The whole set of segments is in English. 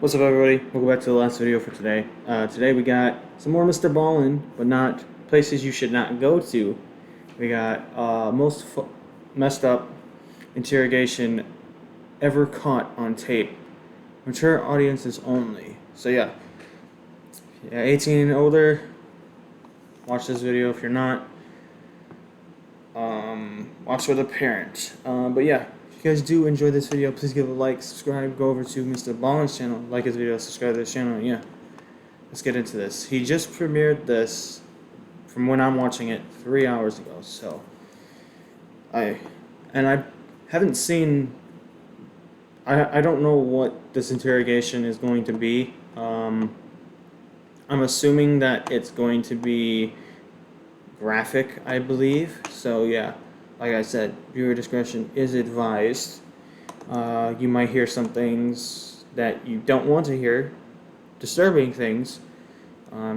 What's up, everybody? Welcome back to the last video for today. Today we got some more MrBallen, but not places you should not go to. We got most messed up interrogation ever caught on tape. Mature audiences only. So yeah, 18 and older. Watch this video. If you're not, watch with a parent. But yeah. If you guys do enjoy this video, please give a like, subscribe, go over to MrBallen's channel, like his video, subscribe to his channel, and yeah, let's get into this. He just premiered this, from when I'm watching it, 3 hours ago, so I haven't seen, I don't know what this interrogation is going to be. I'm assuming that it's going to be graphic, I believe, so yeah. Like I said, viewer discretion is advised. You might hear some things that you don't want to hear, disturbing things.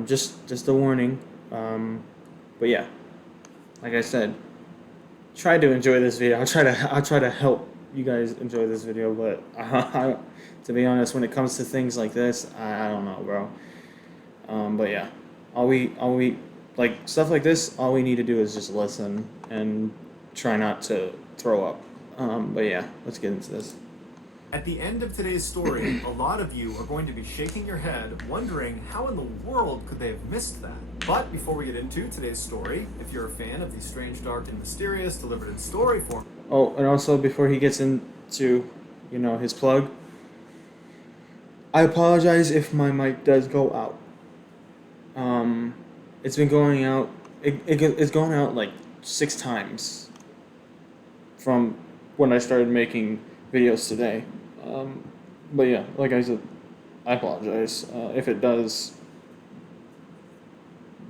Just a warning. But yeah, like I said, try to enjoy this video. I'll try to help you guys enjoy this video. But to be honest, when it comes to things like this, I don't know, bro. But yeah, all we like stuff like this. All we need to do is just listen and try not to throw up. But yeah, let's get into this. At the end of today's story, a lot of you are going to be shaking your head, wondering how in the world could they have missed that. But before we get into today's story, if you're a fan of the strange, dark, and mysterious delivered in story form... Oh, and also before he gets into, his plug, I apologize if my mic does go out. It's been going out, it's gone out like 6 times from when I started making videos today. But yeah, like I said, I apologize if it does.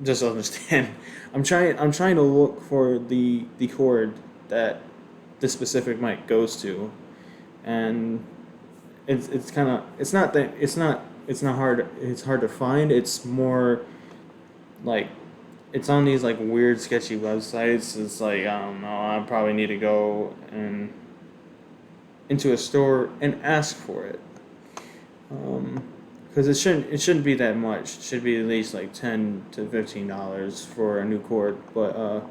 Just understand. I'm trying to look for the cord that this specific mic goes to, and it's not hard. It's hard to find. It's more like, it's on these like weird sketchy websites. It's like, I don't know, I probably need to go into a store and ask for it. Because it shouldn't be that much. It should be at least like $10 to $15 for a new cord. But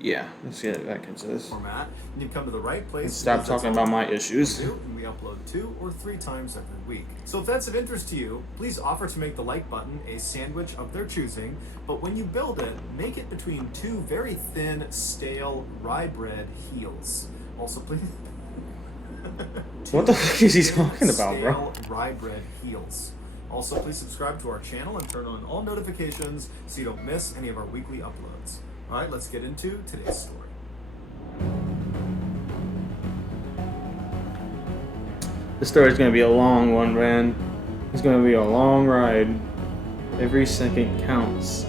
yeah, let's get back into this. Format, and you've come to the right place. Stop talking about my issues. And we upload 2 or 3 times every week. So if that's of interest to you, please offer to make the like button a sandwich of their choosing. But when you build it, make it between 2 very thin, stale rye bread heels. Also, please. What the fuck is he talking about, bro? Rye bread heels. Also, please subscribe to our channel and turn on all notifications so you don't miss any of our weekly uploads. All right, let's get into today's story. This story's gonna be a long one, man. It's gonna be a long ride. Every second counts.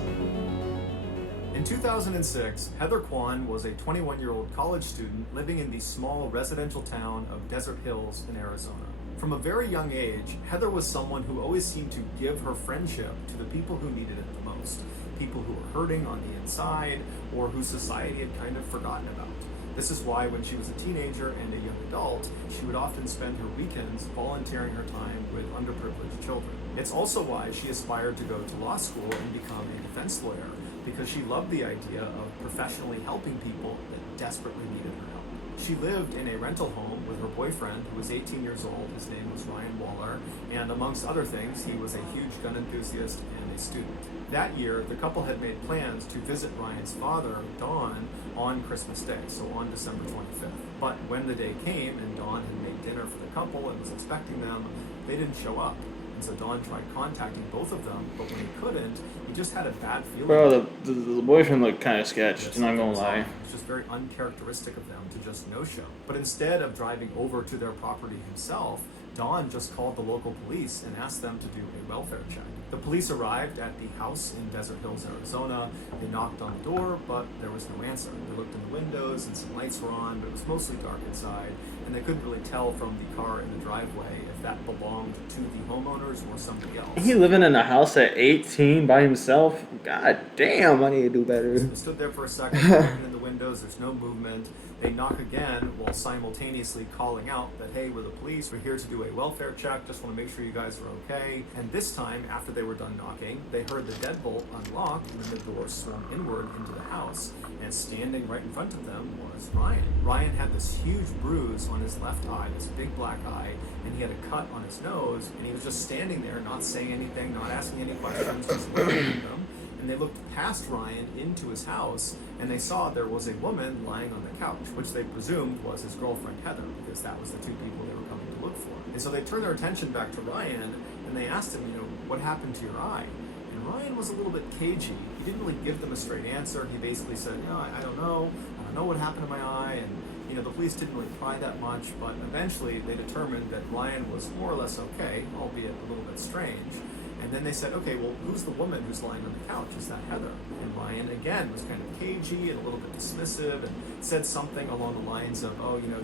In 2006, Heather Kwan was a 21-year-old college student living in the small residential town of Desert Hills in Arizona. From a very young age, Heather was someone who always seemed to give her friendship to the people who needed it the most. People who were hurting on the inside, or who society had kind of forgotten about. This is why when she was a teenager and a young adult, she would often spend her weekends volunteering her time with underprivileged children. It's also why she aspired to go to law school and become a defense lawyer, because she loved the idea of professionally helping people that desperately needed her help. She lived in a rental home with her boyfriend, who was 18 years old. His name was Ryan Waller, and amongst other things, he was a huge gun enthusiast and a student. That year, the couple had made plans to visit Ryan's father, Don, on Christmas Day, so on December 25th. But when the day came and Don had made dinner for the couple and was expecting them, they didn't show up. And so Don tried contacting both of them, but when he couldn't, he just had a bad feeling. Bro, the boyfriend looked kind of sketched, I'm not gonna lie. It's just very uncharacteristic of them to just no-show. But instead of driving over to their property himself, Don just called the local police and asked them to do a welfare check. The police arrived at the house in Desert Hills, Arizona. They knocked on the door, but there was no answer. They looked in the windows and some lights were on, but it was mostly dark inside, and they couldn't really tell from the car in the driveway if that belonged to the homeowners or somebody else. He living in a house at 18 by himself? God damn, I need to do better. So they stood there for a second, looking in the windows, there's no movement. They knock again while simultaneously calling out that, hey, we're the police, we're here to do a welfare check, just want to make sure you guys are okay. And this time, after they were done knocking, they heard the deadbolt unlock and then the door swung inward into the house. And standing right in front of them was Ryan. Ryan had this huge bruise on his left eye, this big black eye, and he had a cut on his nose, and he was just standing there, not saying anything, not asking any questions, just looking at them. And they looked past Ryan into his house, and they saw there was a woman lying on the couch, which they presumed was his girlfriend Heather, because that was the two people they were coming to look for. And so they turned their attention back to Ryan, and they asked him, what happened to your eye? And Ryan was a little bit cagey. He didn't really give them a straight answer. He basically said, I don't know. I don't know what happened to my eye. And the police didn't really pry that much, but eventually they determined that Ryan was more or less okay, albeit a little bit strange. And then they said, okay, well, who's the woman who's lying on the couch? Is that Heather? And Ryan, again, was kind of cagey and a little bit dismissive and said something along the lines of,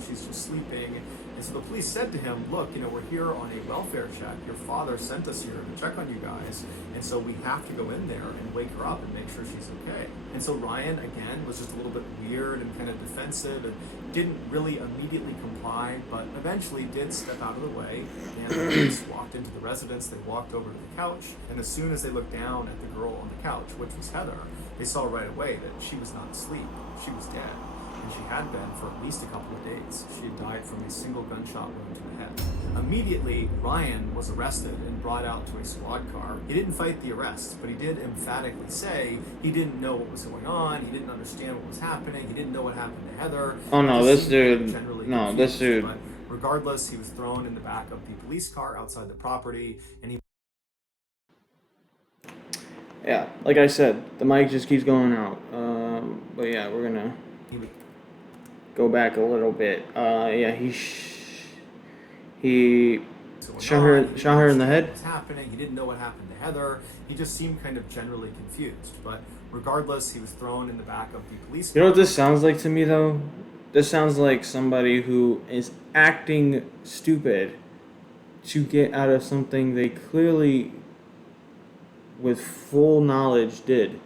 she's just sleeping. And so the police said to him, look, we're here on a welfare check. Your father sent us here to check on you guys. And so we have to go in there and wake her up and make sure she's okay. And so Ryan, again, was just a little bit weird and kind of defensive and didn't really immediately comply, but eventually did step out of the way. And the police walked into the residence. They walked over to the couch. And as soon as they looked down at the girl on the couch, which was Heather, they saw right away that she was not asleep. She was dead. And she had been for at least a couple of days. She had died from a single gunshot wound to the head. Immediately, Ryan was arrested and brought out to a squad car. He didn't fight the arrest, but he did emphatically say he didn't know what was going on, he didn't understand what was happening, he didn't know what happened to Heather. Oh no, this dude. But regardless, he was thrown in the back of the police car outside the property, and he... Yeah, like I said, the mic just keeps going out. But yeah, we're gonna go back a little bit. He shot her in the head. What's happening? He didn't know what happened to Heather. He just seemed kind of generally confused. But regardless, he was thrown in the back of the police car. You know what this sounds like to me, though? This sounds like somebody who is acting stupid to get out of something they clearly, with full knowledge, did.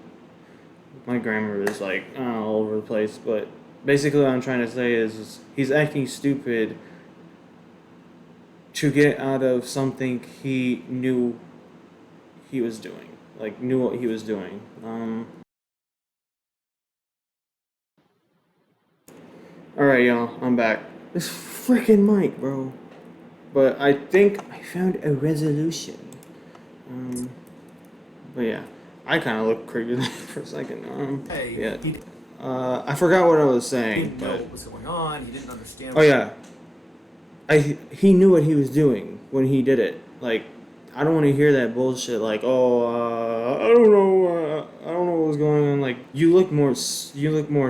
My grammar is all over the place, but basically what I'm trying to say is he's acting stupid to get out of something he knew he was doing. Knew what he was doing. Alright, y'all, I'm back. This freaking mic, bro. But I think I found a resolution. But yeah, I kind of looked crazy for a second. I forgot what I was saying. He didn't know what was going on. He didn't understand. Oh yeah, he knew what he was doing when he did it. I don't want to hear that bullshit. I don't know what was going on. You look more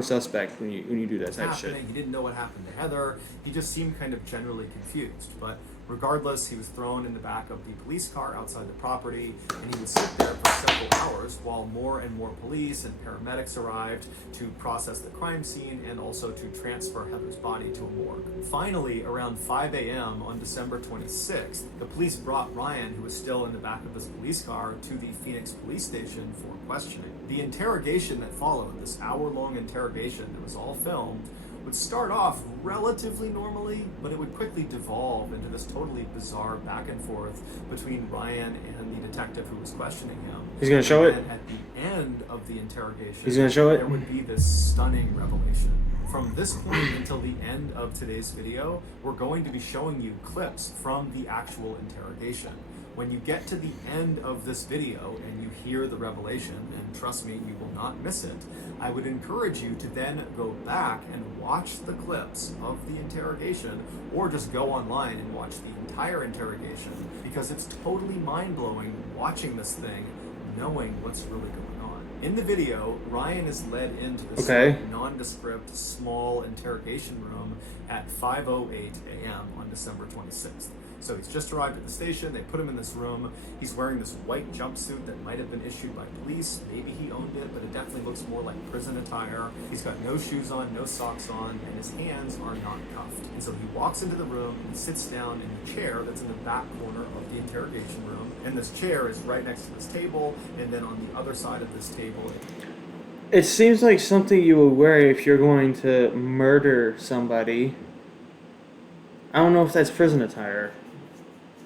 suspect when you do that type of shit. He didn't know what happened to Heather. He just seemed kind of generally confused. But regardless, he was thrown in the back of the police car outside the property, and he would sit there for several hours while more and more police and paramedics arrived to process the crime scene and also to transfer Heather's body to a morgue. Finally, around 5 a.m. on December 26th, the police brought Ryan, who was still in the back of this police car, to the Phoenix police station for questioning. The interrogation that followed, this hour-long interrogation that was all filmed, would start off relatively normally, but it would quickly devolve into this totally bizarre back and forth between Ryan and the detective who was questioning him. He's gonna show it? And at the end of the interrogation, he's gonna show it? There would be this stunning revelation. From this point until the end of today's video, we're going to be showing you clips from the actual interrogation. When you get to the end of this video and you hear the revelation, and trust me, you will not miss it, I would encourage you to then go back and watch the clips of the interrogation, or just go online and watch the entire interrogation, because it's totally mind-blowing watching this thing, knowing what's really going on. In the video, Ryan is led into this nondescript, small interrogation room at 5:08 a.m. on December 26th. So he's just arrived at the station, they put him in this room, he's wearing this white jumpsuit that might have been issued by police, maybe he owned it, but it definitely looks more like prison attire. He's got no shoes on, no socks on, and his hands are not cuffed. And so he walks into the room and sits down in the chair that's in the back corner of the interrogation room, and this chair is right next to this table, and then on the other side of this table... It seems like something you would wear if you're going to murder somebody. I don't know if that's prison attire.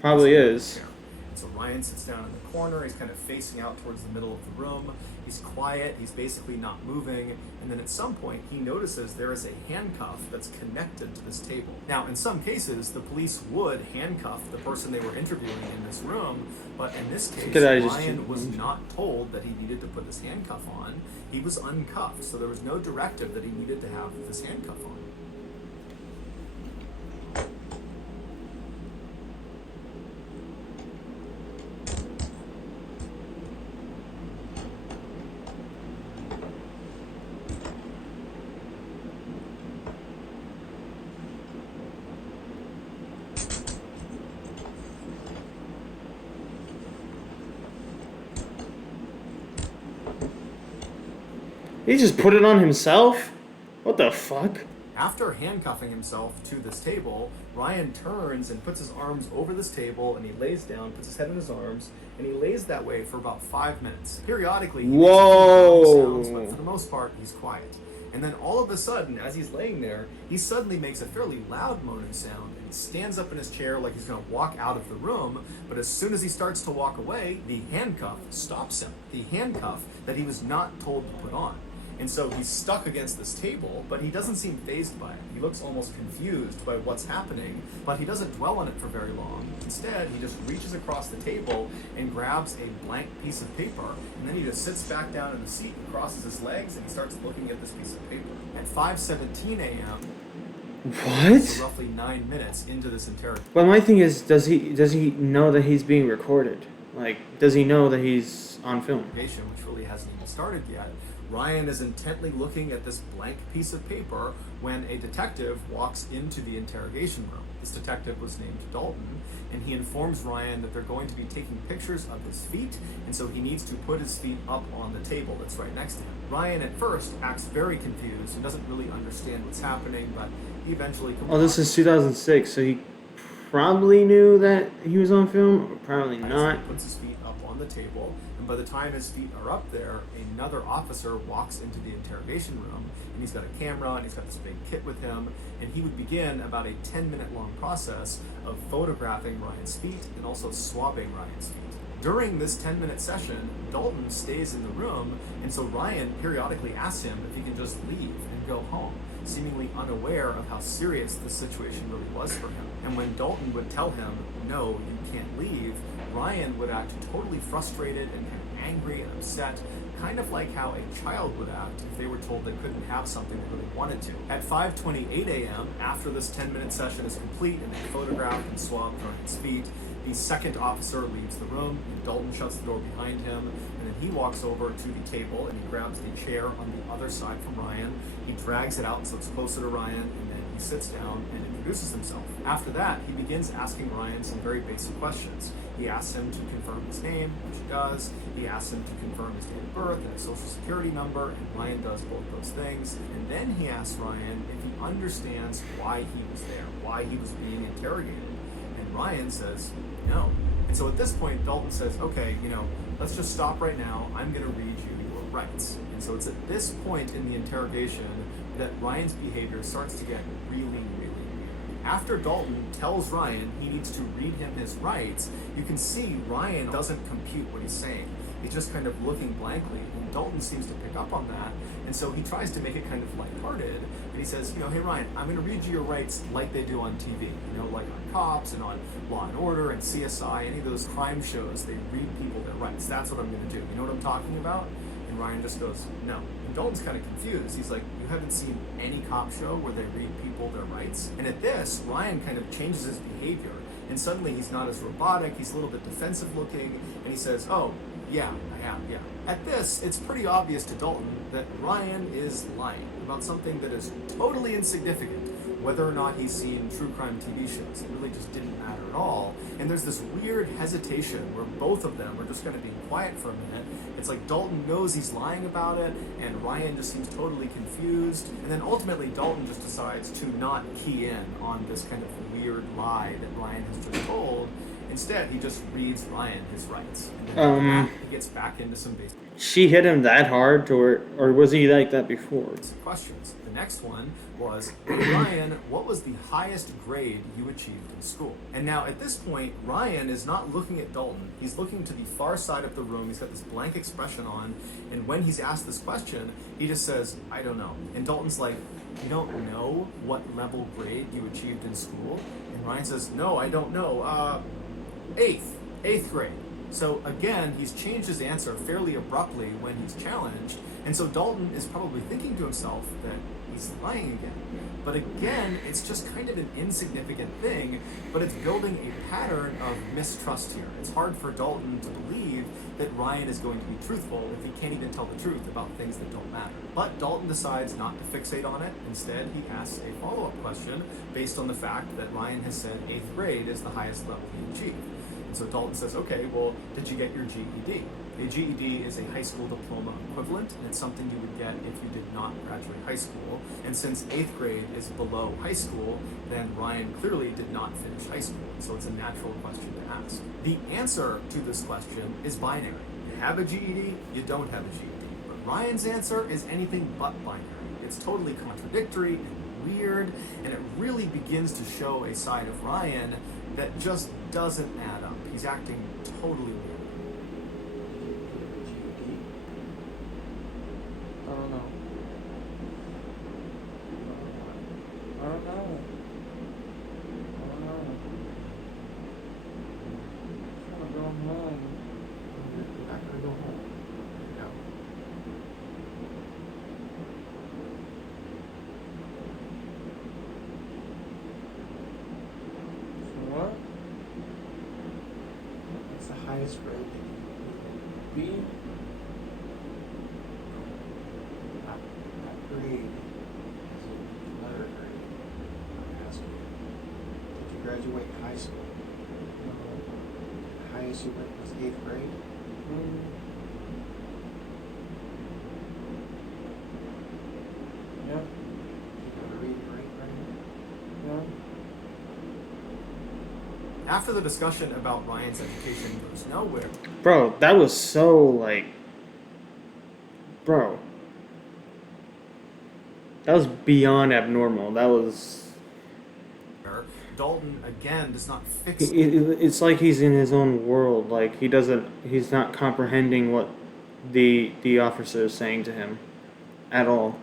Probably is. Yeah. And so Ryan sits down in the corner. He's kind of facing out towards the middle of the room. He's quiet. He's basically not moving. And then at some point, he notices there is a handcuff that's connected to this table. Now, in some cases, the police would handcuff the person they were interviewing in this room. But in this case, Ryan was not told that he needed to put this handcuff on. He was uncuffed. So there was no directive that he needed to have this handcuff on. He just put it on himself? What the fuck? After handcuffing himself to this table, Ryan turns and puts his arms over this table, and he lays down, puts his head in his arms, and he lays that way for about 5 minutes. Periodically, he makes a few sounds, but for the most part, he's quiet. And then all of a sudden, as he's laying there, he suddenly makes a fairly loud moaning sound, and he stands up in his chair like he's going to walk out of the room, but as soon as he starts to walk away, the handcuff stops him. The handcuff that he was not told to put on. And so he's stuck against this table, but he doesn't seem fazed by it. He looks almost confused by what's happening, but he doesn't dwell on it for very long. Instead, he just reaches across the table and grabs a blank piece of paper, and then he just sits back down in the seat and crosses his legs, and he starts looking at this piece of paper. At 5:17 a.m., what? So roughly 9 minutes into this interrogation. Well, my thing is, does he know that he's being recorded? Like, does he know that he's on film? Which really hasn't even started yet. Ryan is intently looking at this blank piece of paper when a detective walks into the interrogation room. This detective was named Dalton, and he informs Ryan that they're going to be taking pictures of his feet, and so he needs to put his feet up on the table that's right next to him. Ryan at first acts very confused and doesn't really understand what's happening, but he eventually complies. Oh, this is 2006, so he probably knew that he was on film, or probably not. He puts his feet up on the table, and by the time his feet are up there, another officer walks into the interrogation room, and he's got a camera, and he's got this big kit with him, and he would begin about a 10-minute long process of photographing Ryan's feet and also swabbing Ryan's feet. During this 10-minute session, Dalton stays in the room, and so Ryan periodically asks him if he can just leave and go home, seemingly unaware of how serious this situation really was for him. And when Dalton would tell him, no, you can't leave, Ryan would act totally frustrated and kind of angry and upset, kind of like how a child would act if they were told they couldn't have something they really wanted to. At 5:28 a.m., after this 10-minute session is complete and they photographed and swabbed Ryan's feet, the second officer leaves the room, and Dalton shuts the door behind him, and then he walks over to the table and he grabs the chair on the other side from Ryan. He drags it out so it's closer to Ryan, and then he sits down and introduces himself. After that, he begins asking Ryan some very basic questions. He asks him to confirm his name, which he does. He asks him to confirm his date of birth and his social security number, and Ryan does both those things. And then he asks Ryan if he understands why he was there, why he was being interrogated. And Ryan says, no. And so at this point, Dalton says, okay, let's just stop right now. I'm going to read you your rights. And so it's at this point in the interrogation that Ryan's behavior starts to get really, really weird. After Dalton tells Ryan he needs to read him his rights, you can see Ryan doesn't compute what he's saying. He's just kind of looking blankly, and Dalton seems to pick up on that, and so he tries to make it kind of lighthearted, and he says, hey Ryan, I'm going to read you your rights like they do on TV, like on Cops and on Law and Order and CSI, any of those crime shows, they read people their rights. That's what I'm going to do. You know what I'm talking about? And Ryan just goes, no. And Dalton's kind of confused. He's like, you haven't seen any cop show where they read people their rights? And at this, Ryan kind of changes his behavior, and suddenly he's not as robotic, he's a little bit defensive looking, and he says, oh, yeah, I am, yeah. At this, it's pretty obvious to Dalton that Ryan is lying about something that is totally insignificant. Whether or not he's seen true crime TV shows, it really just didn't matter at all. And there's this weird hesitation where both of them are just going to be quiet for a minute. It's like Dalton knows he's lying about it, and Ryan just seems totally confused. And then ultimately, Dalton just decides to not key in on this kind of weird lie that Ryan has just told. Instead, he just reads Ryan his rights. And then after that, he gets back into some basic She hit him that hard, or was he like that before? questions. The next one was, Ryan, what was the highest grade you achieved in school? And now at this point, Ryan is not looking at Dalton. He's looking to the far side of the room. He's got this blank expression on. And when he's asked this question, he just says, I don't know. And Dalton's like, you don't know what level grade you achieved in school? And Ryan says, no, I don't know. Eighth grade. So again, he's changed his answer fairly abruptly when he's challenged, and so Dalton is probably thinking to himself that he's lying again. But again, it's just kind of an insignificant thing, but it's building a pattern of mistrust here. It's hard for Dalton to believe that Ryan is going to be truthful if he can't even tell the truth about things that don't matter. But Dalton decides not to fixate on it. Instead, he asks a follow-up question based on the fact that Ryan has said 8th grade is the highest level he achieved. So Dalton says, okay, well, did you get your GED? A GED is a high school diploma equivalent, and it's something you would get if you did not graduate high school. And since 8th grade is below high school, then Ryan clearly did not finish high school. So it's a natural question to ask. The answer to this question is binary. You have a GED, you don't have a GED. But Ryan's answer is anything but binary. It's totally contradictory and weird, and it really begins to show a side of Ryan that just doesn't add up. He's acting totally weird. I don't know. I don't know. I want to go home. You're not going to go home. No. What? It's the highest grade that you can be. Not grade. It's a letter grade. I'm asking you. Did you graduate high school? No. The highest you went was 8th grade? Yeah. You got to read and write right? Yeah. After the discussion about Ryan's education goes nowhere, Bro, that was so like. Bro. That was beyond abnormal. That was. Dalton again does not fix It's like he's in his own world. Like he's not comprehending what the officer is saying to him at all.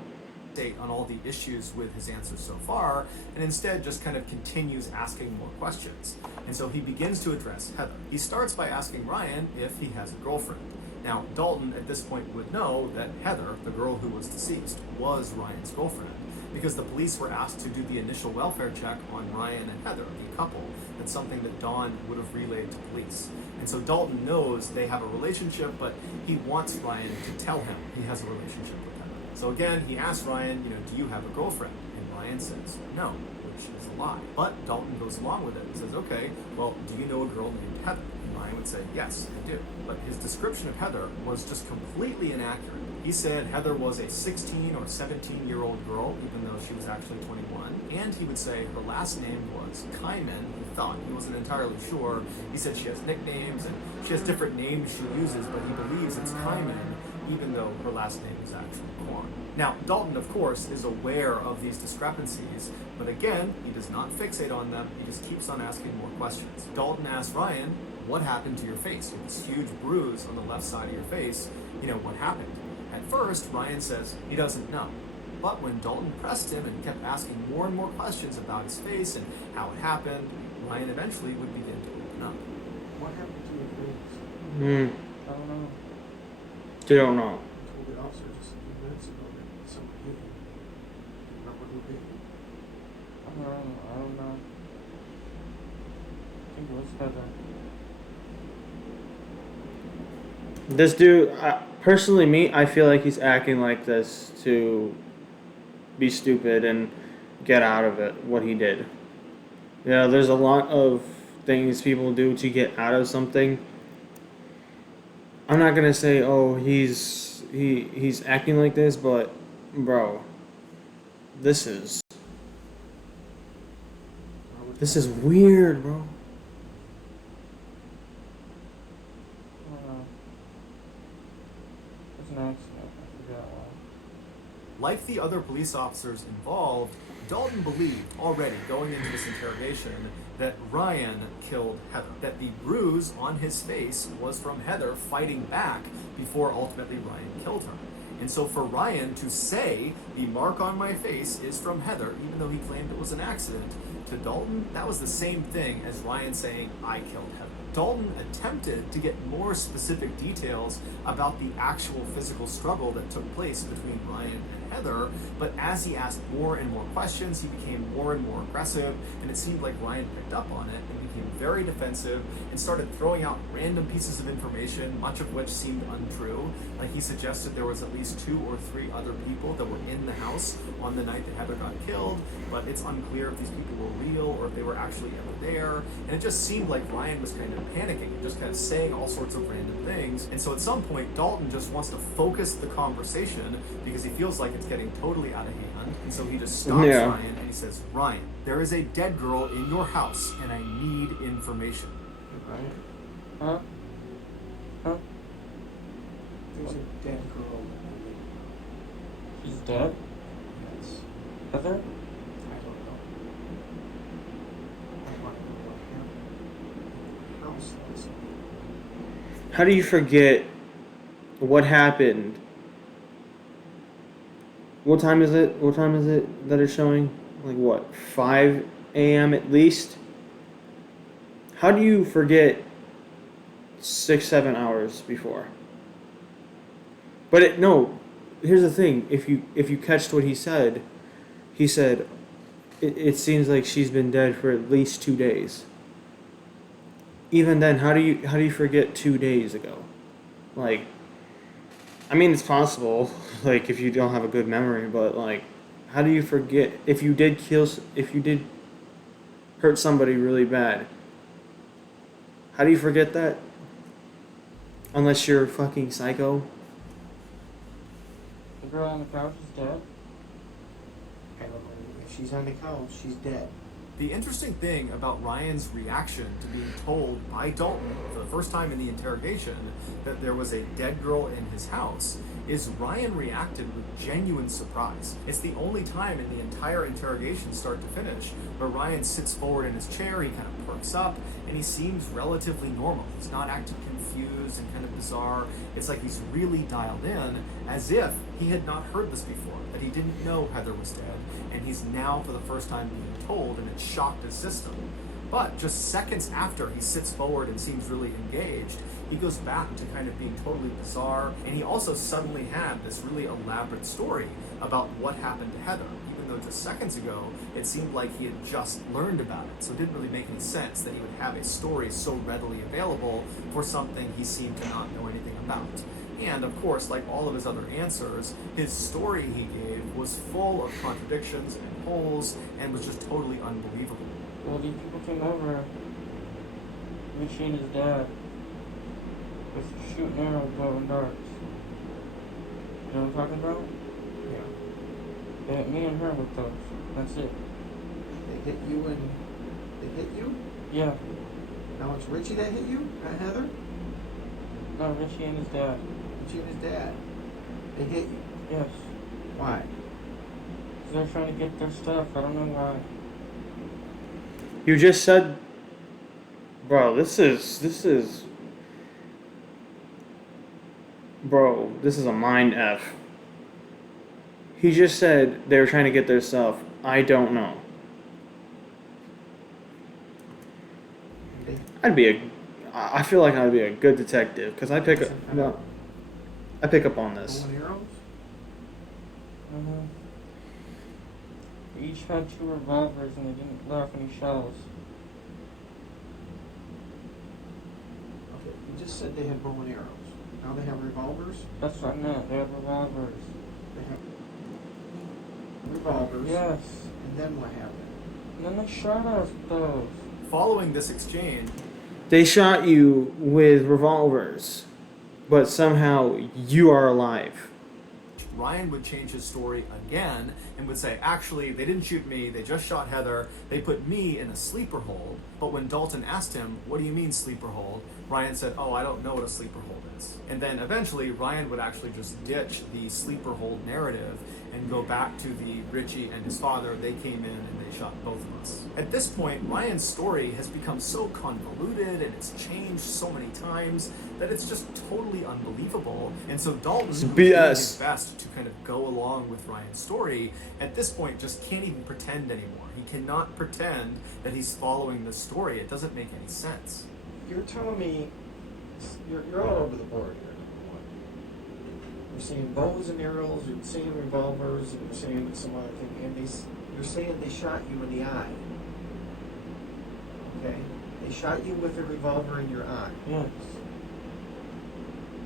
on all the issues with his answers so far, and instead just kind of continues asking more questions. And so he begins to address Heather. He starts by asking Ryan if he has a girlfriend. Now, Dalton at this point would know that Heather, the girl who was deceased, was Ryan's girlfriend, because the police were asked to do the initial welfare check on Ryan and Heather, the couple. That's something that Dawn would have relayed to police. And so Dalton knows they have a relationship, but he wants Ryan to tell him he has a relationship with Heather. So again, he asks Ryan, do you have a girlfriend? And Ryan says, no, which is a lie. But Dalton goes along with it and says, okay, well, do you know a girl named Heather? And Ryan would say, yes, I do. But his description of Heather was just completely inaccurate. He said Heather was a 16 or 17-year-old girl, even though she was actually 21. And he would say her last name was Kyman. He thought, he wasn't entirely sure. He said she has nicknames and she has different names she uses, but he believes it's Kyman, even though her last name is actually Kwan. Now, Dalton, of course, is aware of these discrepancies, but again, he does not fixate on them. He just keeps on asking more questions. Dalton asks Ryan, what happened to your face? You have this huge bruise on the left side of your face. What happened? At first, Ryan says he doesn't know. But when Dalton pressed him and kept asking more and more questions about his face and how it happened, Ryan eventually would begin to open up. What happened to your face? I don't know. You don't know. I told the officer just a few minutes ago that someone hit you. Remember who hit you? I don't know. I think it was Heather. This dude, personally, I feel like he's acting like this to be stupid and get out of it, what he did. There's a lot of things people do to get out of something. I'm not gonna say, oh, he's acting like this, but bro, this is weird, bro. an accident. I forgot why. Like the other police officers involved, Dalton believed already going into this interrogation that Ryan killed Heather, that the bruise on his face was from Heather fighting back before ultimately Ryan killed her. And so for Ryan to say the mark on my face is from Heather, even though he claimed it was an accident, to Dalton, that was the same thing as Ryan saying, I killed Heather. Dalton attempted to get more specific details about the actual physical struggle that took place between Ryan and Heather, but as he asked more and more questions, he became more and more aggressive, and it seemed like Ryan picked up on it and became very defensive and started throwing out random pieces of information, much of which seemed untrue. Like he suggested there was at least 2 or 3 other people that were in the house on the night that Heather got killed, but it's unclear if these people were real or if they were actually ever there. And it just seemed like Ryan was kind of panicking and just kind of saying all sorts of random things. And so at some point, Dalton just wants to focus the conversation because he feels like it's getting totally out of hand. And so he just stops Ryan and he says, Ryan, there is a dead girl in your house and I need information. Ryan, Huh? Huh? there's a dead girl in She's dead? the Yes. Heather? I don't know. I want to know what happened. House last night. How do you forget what happened? What time is it? What time is it that it's showing? Like what? 5 a.m. at least? How do you forget 6-7 hours before? But no, here's the thing. If you catched what he said it seems like she's been dead for at least 2 days. Even then, how do you forget 2 days ago? Like, I mean, it's possible, like, if you don't have a good memory, but, like, how do you forget if you did hurt somebody really bad? How do you forget that? Unless you're fucking psycho. The girl on the couch is dead? I don't know. If she's on the couch, she's dead. The interesting thing about Ryan's reaction to being told by Dalton for the first time in the interrogation that there was a dead girl in his house is Ryan reacted with genuine surprise. It's the only time in the entire interrogation, start to finish, where Ryan sits forward in his chair, he kind of perks up, and he seems relatively normal. He's not acting confused and kind of bizarre. It's like he's really dialed in, as if he had not heard this before, that he didn't know Heather was dead, and he's now for the first time being told, and it shocked his system. But just seconds after he sits forward and seems really engaged, he goes back to kind of being totally bizarre, and he also suddenly had this really elaborate story about what happened to Heather, even though just seconds ago it seemed like he had just learned about it, so it didn't really make any sense that he would have a story so readily available for something he seemed to not know anything about. And of course, like all of his other answers, his story he gave was full of contradictions and holes and was just totally unbelievable. Well, these people came over. Richie and his dad. With shooting arrows, glowing darts. You know what I'm talking about? Yeah. They hit me and her with those. That's it. They hit you and they hit you? Yeah. Now it's Richie that hit you, not Heather? No, Richie and his dad. Richie and his dad. They hit you. Yes. Why? Because they're trying to get their stuff. I don't know why. You just said, bro, this is a mind F. He just said they were trying to get their stuff. I don't know. They, I feel like I'd be a good detective because I pick up on this. Bow and arrows? Mm-hmm. They each had 2 revolvers and they didn't let off any shells. Okay, you just said they had bow and arrows. Now they have revolvers? That's what I meant. They have revolvers. They have revolvers. Yes. And then what happened? And then they shot us with those. Following this exchange, They shot you with revolvers, but somehow you are alive. Ryan would change his story again and would say, actually, they didn't shoot me, they just shot Heather, they put me in a sleeper hold. But when Dalton asked him, what do you mean sleeper hold? Ryan said, oh, I don't know what a sleeper hold evidence. And then eventually Ryan would actually just ditch the sleeper hold narrative and go back to the Richie and his father. They came in and they shot both of us. At this point, Ryan's story has become so convoluted and it's changed so many times that it's just totally unbelievable. And so Dalton, who's doing his best to kind of go along with Ryan's story, at this point just can't even pretend anymore. He cannot pretend that he's following the story. It doesn't make any sense. You're telling me you're all over the board here. You're saying bows and arrows, you're saying revolvers, and you're saying some other thing, and you're saying they shot you in the eye. Okay? They shot you with a revolver in your eye. Yes.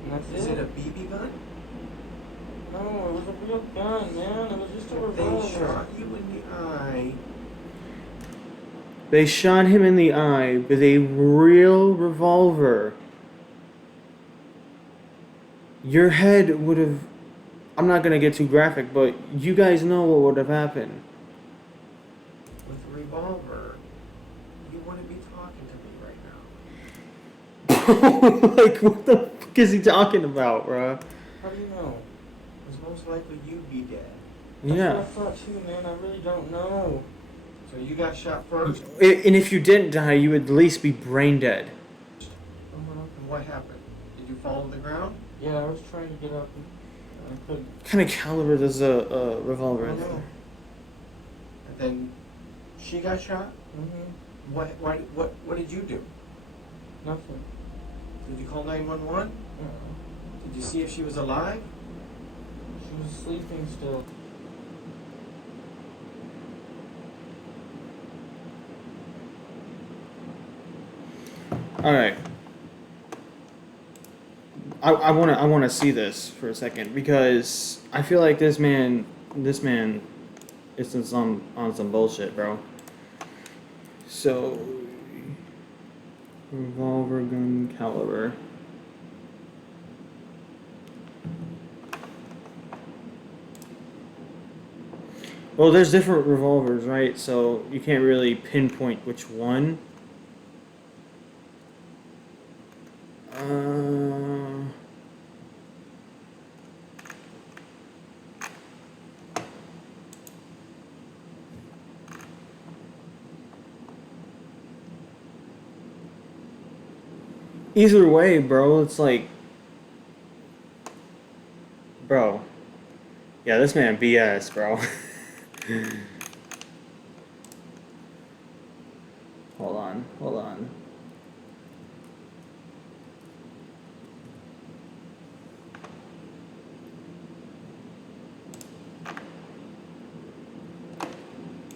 And that's Is it a BB gun? No, it was a real gun, man. It was just a They revolver. shot you in the eye. They shot him in the eye with a real revolver. Your head would have... I'm not going to get too graphic, but you guys know what would have happened. With a revolver. You wouldn't be talking to me right now. Like, what the fuck is he talking about, bro? How do you know? Because most likely you'd be dead. That's Yeah. what I thought too, man. I really don't know. So you got shot first. And if you didn't die, you would at least be brain dead. And what happened? Did you fall to the ground? Yeah, I was trying to get up and I couldn't. What kind of caliber does a revolver I have? don't know. And then she got shot? Mm-hmm. What did you do? Nothing. Did you call 911? Did you see if she was alive? She was sleeping still. Alright. I wanna see this for a second because I feel like this man is on some bullshit, bro. So revolver gun caliber. Well, there's different revolvers, right? So you can't really pinpoint which one. Either way, bro, it's like, bro. Yeah, this man BS, bro. Hold on.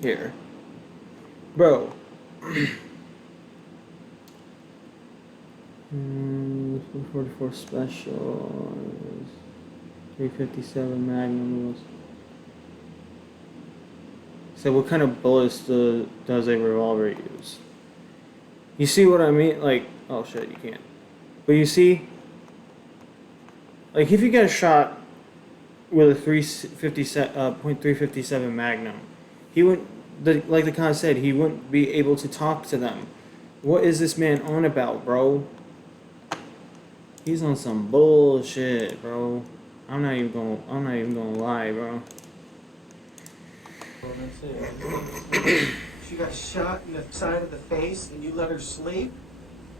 Here. Bro. 44 special. 357 Magnum. So what kind of bullets does a revolver use? You see what I mean? Like, oh shit, you can't. But you see, like if you get a shot with a .357 Magnum, he wouldn't, like the con said, he wouldn't be able to talk to them. What is this man on about, bro? He's on some bullshit, bro. I'm not even gonna lie, bro. Well, that's it. She got shot in the side of the face and you let her sleep?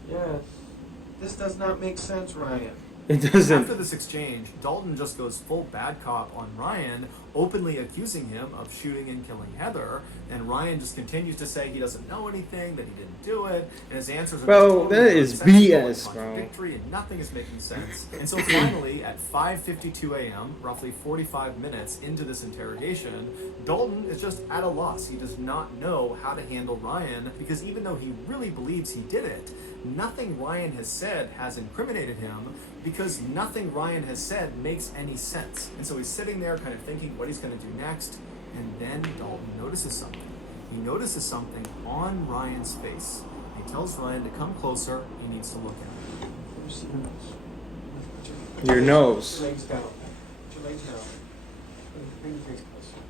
Yes. This does not make sense, Ryan. It doesn't. After this exchange, Dalton just goes full bad cop on Ryan, openly accusing him of shooting and killing Heather, and Ryan just continues to say he doesn't know anything, that he didn't do it, and his answers are Bro, just that totally is nonsensical and BS, bro. contradictory, and nothing is making sense. And so finally, at 5:52 a.m., roughly 45 minutes into this interrogation, Dalton is just at a loss. He does not know how to handle Ryan, because even though he really believes he did it, nothing Ryan has said has incriminated him, because nothing Ryan has said makes any sense. And so he's sitting there kind of thinking what he's going to do next, and then Dalton notices something. He notices something on Ryan's face. He tells Ryan to come closer, he needs to look at it. Let me see your nose. Put Your nose. Put your legs down. Put your legs down. Bring your face closer.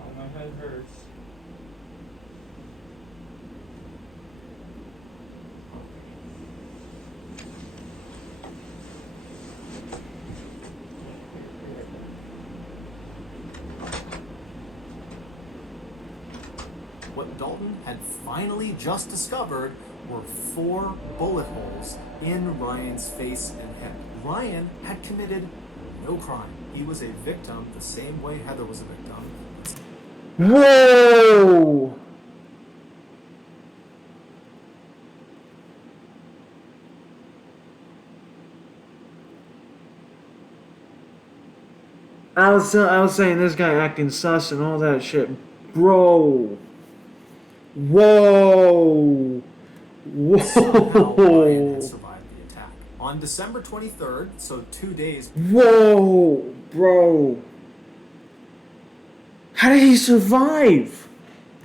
Oh, my head hurts. what Dalton had finally just discovered were 4 bullet holes in Ryan's face and head. Ryan had committed no crime. He was a victim the same way Heather was a victim. Whoa! I was saying this guy acting sus and all that shit, bro. Whoa! Somehow Ryan Whoa! had survived the attack. On December 23rd, so 2 days Whoa, bro! How did he survive?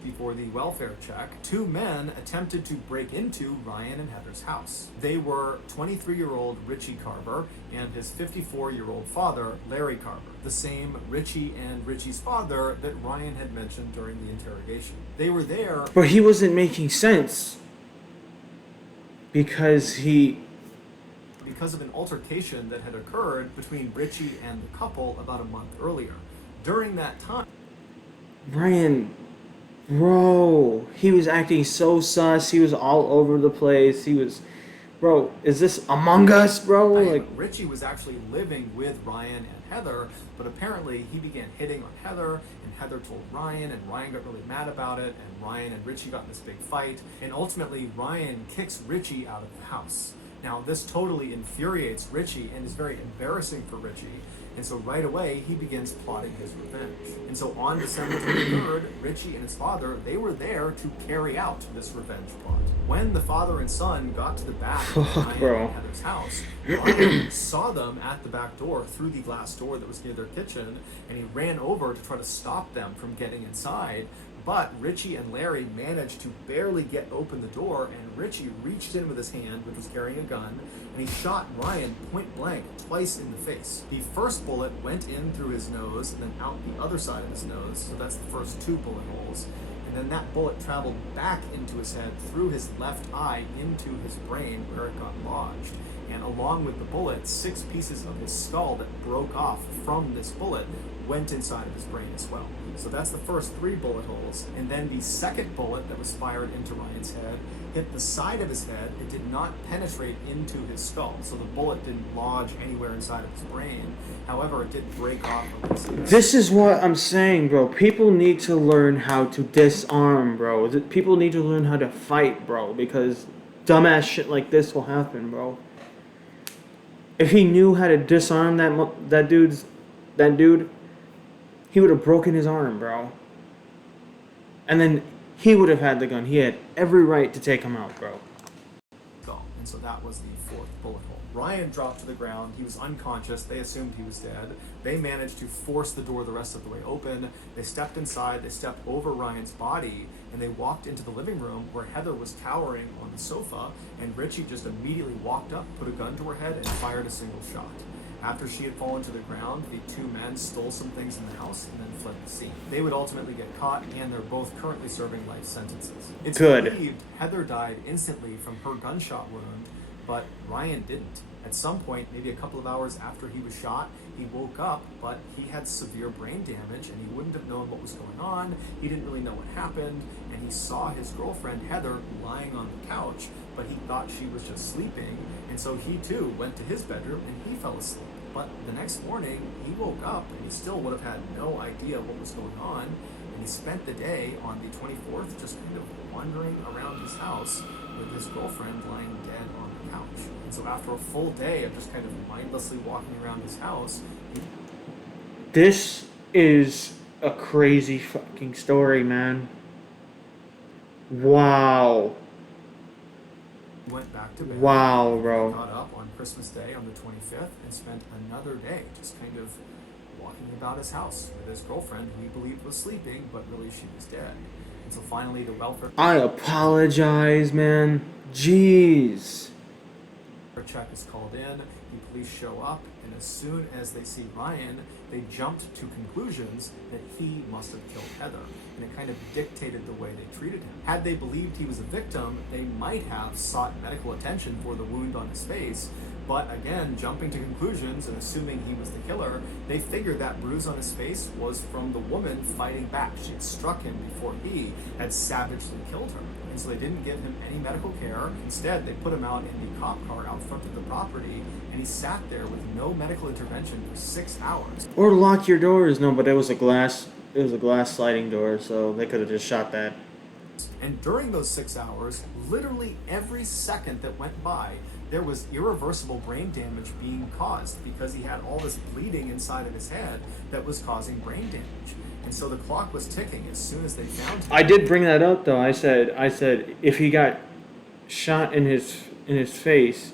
before the welfare check, 2 men attempted to break into Ryan and Heather's house. They were 23-year-old Richie Carver and his 54-year-old father, Larry Carver, the same Richie and Richie's father that Ryan had mentioned during the interrogation. They were there But he wasn't making sense because of an altercation that had occurred between Richie and the couple about a month earlier. During that time, Ryan, bro, he was acting so sus. He was all over the place. He was, bro, is this Among Us, bro? Like, Richie was actually living with Ryan and Heather, but apparently he began hitting on Heather, and Heather told Ryan, and Ryan got really mad about it, and Ryan and Richie got in this big fight, and ultimately Ryan kicks Richie out of the house. Now, this totally infuriates Richie and is very embarrassing for Richie. And so right away, he begins plotting his revenge. And so on December 23rd, Richie and his father, they were there to carry out this revenge plot. When the father and son got to the back of Ryan bro. and Heather's house, Ryan saw them at the back door through the glass door that was near their kitchen, and he ran over to try to stop them from getting inside. But Richie and Larry managed to barely get open the door, and Richie reached in with his hand, which was carrying a gun, and he shot Ryan point blank twice in the face. The first bullet went in through his nose and then out the other side of his nose, so that's the first 2 bullet holes. And then that bullet traveled back into his head through his left eye into his brain where it got lodged. And along with the bullet, 6 pieces of his skull that broke off from this bullet went inside of his brain as well. So that's the first 3 bullet holes. And then the second bullet that was fired into Ryan's head hit the side of his head. It did not penetrate into his skull. So the bullet didn't lodge anywhere inside of his brain. However, it did break off of his head. this is what I'm saying, bro. People need to learn how to disarm, bro. People need to learn how to fight, bro, because dumbass shit like this will happen, bro. If he knew how to disarm that dude, he would have broken his arm, bro. And then he would have had the gun. He had every right to take him out, bro. And so that was the 4th bullet hole. Ryan dropped to the ground. He was unconscious. They assumed he was dead. They managed to force the door the rest of the way open. They stepped inside. They stepped over Ryan's body, and they walked into the living room where Heather was cowering on the sofa, and Richie just immediately walked up, put a gun to her head, and fired a single shot. After she had fallen to the ground, the 2 men stole some things in the house and then fled the scene. They would ultimately get caught, and they're both currently serving life sentences. It's Good. believed Heather died instantly from her gunshot wound, but Ryan didn't. At some point, maybe a couple of hours after he was shot, he woke up, but he had severe brain damage, and he wouldn't have known what was going on. He didn't really know what happened, and he saw his girlfriend, Heather, lying on the couch, but he thought she was just sleeping, and so he too went to his bedroom, and he fell asleep. But the next morning, he woke up, and he still would have had no idea what was going on, and he spent the day on the 24th just kind of wandering around his house with his girlfriend lying dead on the couch. And so after a full day of just kind of mindlessly walking around his house, This is a crazy fucking story, man. Wow. he went back to bed. Wow, bro. Got up on Christmas Day on the 25th and spent another day just kind of walking about his house with his girlfriend, who he believed was sleeping, but really she was dead. And so finally the welfare I apologize, man. Jeez. check is called in, the police show up, and as soon as they see Ryan, they jumped to conclusions that he must have killed Heather, and it kind of dictated the way they treated him. Had they believed he was a victim, they might have sought medical attention for the wound on his face, But again, jumping to conclusions and assuming he was the killer, they figured that bruise on his face was from the woman fighting back. She had struck him before he had savagely killed her. And so they didn't give him any medical care. Instead, they put him out in the cop car out front of the property, and he sat there with no medical intervention for 6 hours. Or lock your doors. No, but it was a glass sliding door, so they could have just shot that. And during those 6 hours, literally every second that went by, there was irreversible brain damage being caused because he had all this bleeding inside of his head that was causing brain damage. And so the clock was ticking as soon as they found him. I did bring that up though. I said if he got shot in his face,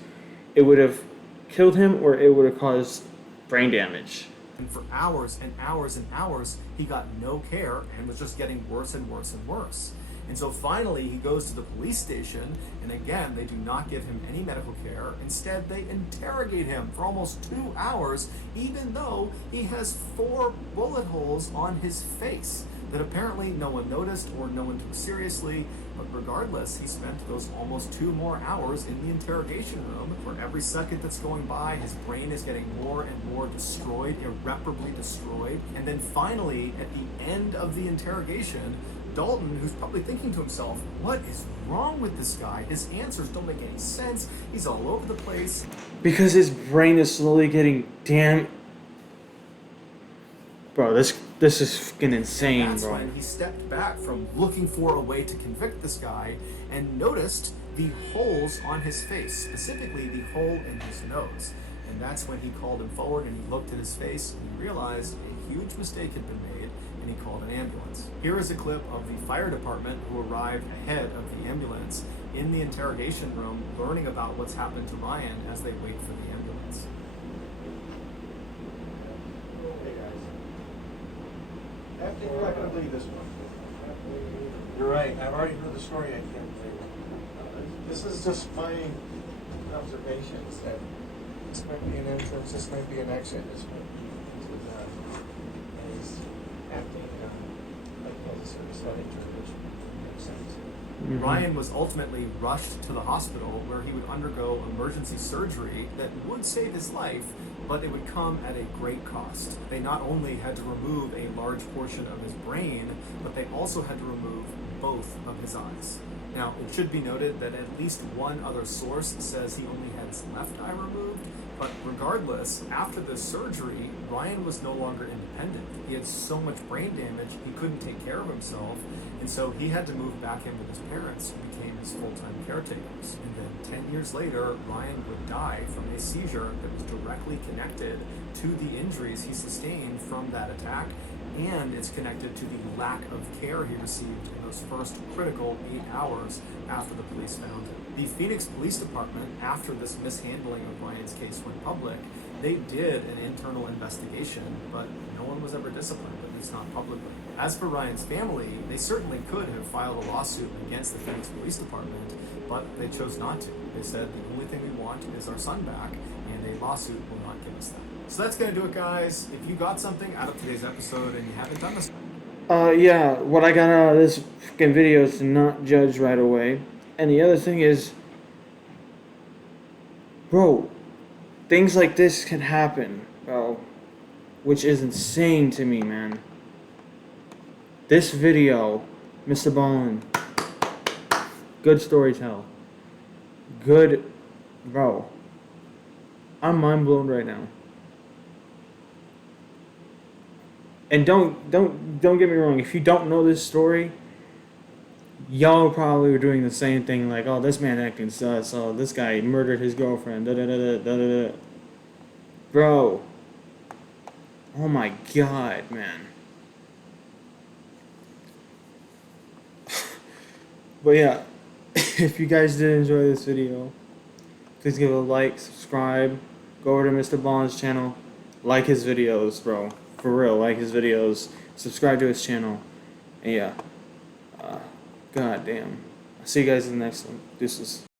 it would have killed him or it would have caused brain damage. And for hours and hours and hours, he got no care and was just getting worse and worse and worse. And so finally, he goes to the police station, and again, they do not give him any medical care. Instead, they interrogate him for almost 2 hours, even though he has 4 bullet holes on his face that apparently no one noticed or no one took seriously. But regardless, he spent those almost 2 more hours in the interrogation room. For every second that's going by, his brain is getting more and more destroyed, irreparably destroyed. And then finally, at the end of the interrogation, Dalton, who's probably thinking to himself, what is wrong with this guy? His answers don't make any sense. He's all over the place. Because his brain is slowly getting Bro, this is fucking insane, That's bro. when he stepped back from looking for a way to convict this guy and noticed the holes on his face, specifically the hole in his nose. And that's when he called him forward and he looked at his face and he realized a huge mistake had been made, and he called an ambulance. Here is a clip of the fire department who arrived ahead of the ambulance in the interrogation room, learning about what's happened to Ryan as they wait for the ambulance. Hey guys. You're not going to believe this one. You're right. I've already heard the story. I can't believe it. This is just my observations that this might be an entrance, this might be an exit, this might be into the, and he's acting like a suicide intervention. Makes sense. Ryan was ultimately rushed to the hospital where he would undergo emergency surgery that would save his life, but it would come at a great cost. They not only had to remove a large portion of his brain, but they also had to remove both of his eyes. Now, it should be noted that at least one other source says he only had his left eye removed, but regardless, after the surgery, Ryan was no longer independent. He had so much brain damage, he couldn't take care of himself, and so he had to move back in with his parents, who became his full-time caretakers. And then 10 years later, Ryan would die from a seizure that was directly connected to the injuries he sustained from that attack, and it's connected to the lack of care he received in those first critical 8 hours after the police found him. The Phoenix Police Department, after this mishandling of Ryan's case went public, they did an internal investigation, but no one was ever disciplined, at least not publicly. As for Ryan's family, they certainly could have filed a lawsuit against the Phoenix Police Department, but they chose not to. They said the only thing we want is our son back, and a lawsuit will not give us that. So that's going to do it, guys. If you got something out of today's episode and you haven't done this, Yeah, what I got out of this fucking video is to not judge right away. And the other thing is, bro, things like this can happen, bro, which is insane to me, man. This video, MrBallen, good storytell. Good, bro. I'm mind blown right now. And don't get me wrong. If you don't know this story, y'all probably were doing the same thing. Like, oh, this man acting sus. Oh, this guy murdered his girlfriend. Da da da da da da. Bro. Oh my God, man. But yeah, if you guys did enjoy this video, please give it a like, subscribe, go over to MrBallen's channel, like his videos, bro. For real, like his videos, subscribe to his channel, and yeah, god damn. I'll see you guys in the next one. Deuces.